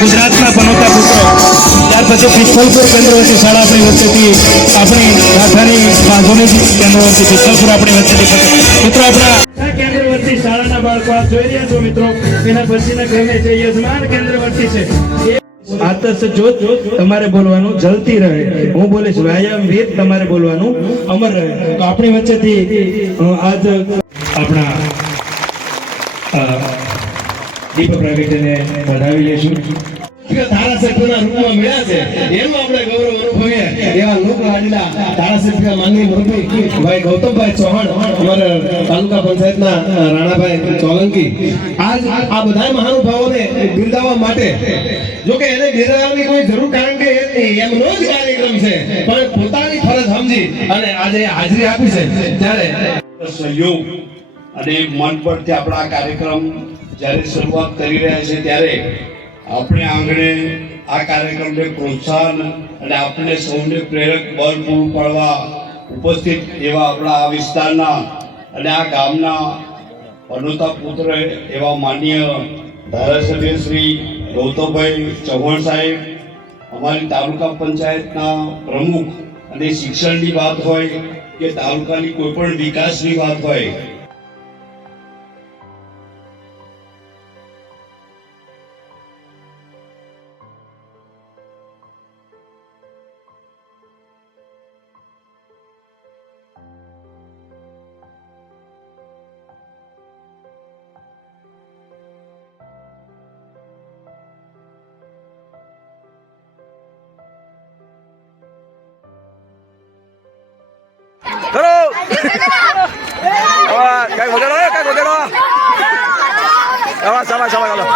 ગુજરાતના પનોતા પુત્રો, ત્યાર પછી પિસ્તલપુર કેન્દ્રવર્તી શાળા આપણી વચ્ચેથી આપણી રાજધાની બાંધોની કેન્દ્રવર્તી પિસ્તલપુર આપણી વચ્ચેથી મિત્રો આપણા કેન્દ્રવર્તી શાળાના બાળકો આપ જોઈ રહ્યા છો મિત્રો, એના પછીના ક્રમે જે યજમાન કેન્દ્રવર્તી છે આતશ જોત તમારે બોલવાનું જલતી રહે, હું બોલીશ વ્યાયામ વીર તમારે બોલવાનું અમર રહે। તો આપણી વચ્ચેથી આજ આપણા દીપક પ્રાગટ્યને વધાવી લેશું। ધારાસભ્યના રૂપમાં મળ્યા છે એનું આપણે ગૌરવ અનુભવીએ એવા લોકલાડીલા ધારાસભ્ય માનનીય મુરબ્બી ભાઈ ગૌતમભાઈ ચૌહાણ, અમારા તાલુકા પંચાયતના રાણાભાઈ સોલંકી, આજ આ બધા મહાનુભાવોને બિરદાવવા માટે, જો કે એને બિરદાવવાની કોઈ જરૂર કારણ કે એમનો જ કાર્યક્રમ છે, પણ પોતાની ફરજ સમજી અને આજે હાજરી આપી છે ત્યારે સહયોગ અને મન પરથી આપણા કાર્યક્રમ જ્યારે શરૂઆત કરી રહ્યા છે ત્યારે આપણે આંગણે આ કાર્યક્રમને પ્રોત્સાહન અને આપણે સૌને પ્રેરક બળ પૂરું પાડવા ઉપસ્થિત એવા આપણા આ વિસ્તારના અને આ ગામના પનોતા પુત્ર એવા માનનીય ધારાસભ્ય શ્રી ગૌતમભાઈ ચૌહાણ સાહેબ, અમારી તાલુકા પંચાયતના પ્રમુખ, અને શિક્ષણની વાત હોય કે તાલુકાની કોઈ પણ વિકાસની વાત હોય, Terus. Kayak model ya, kayak model. Sama-sama kalau.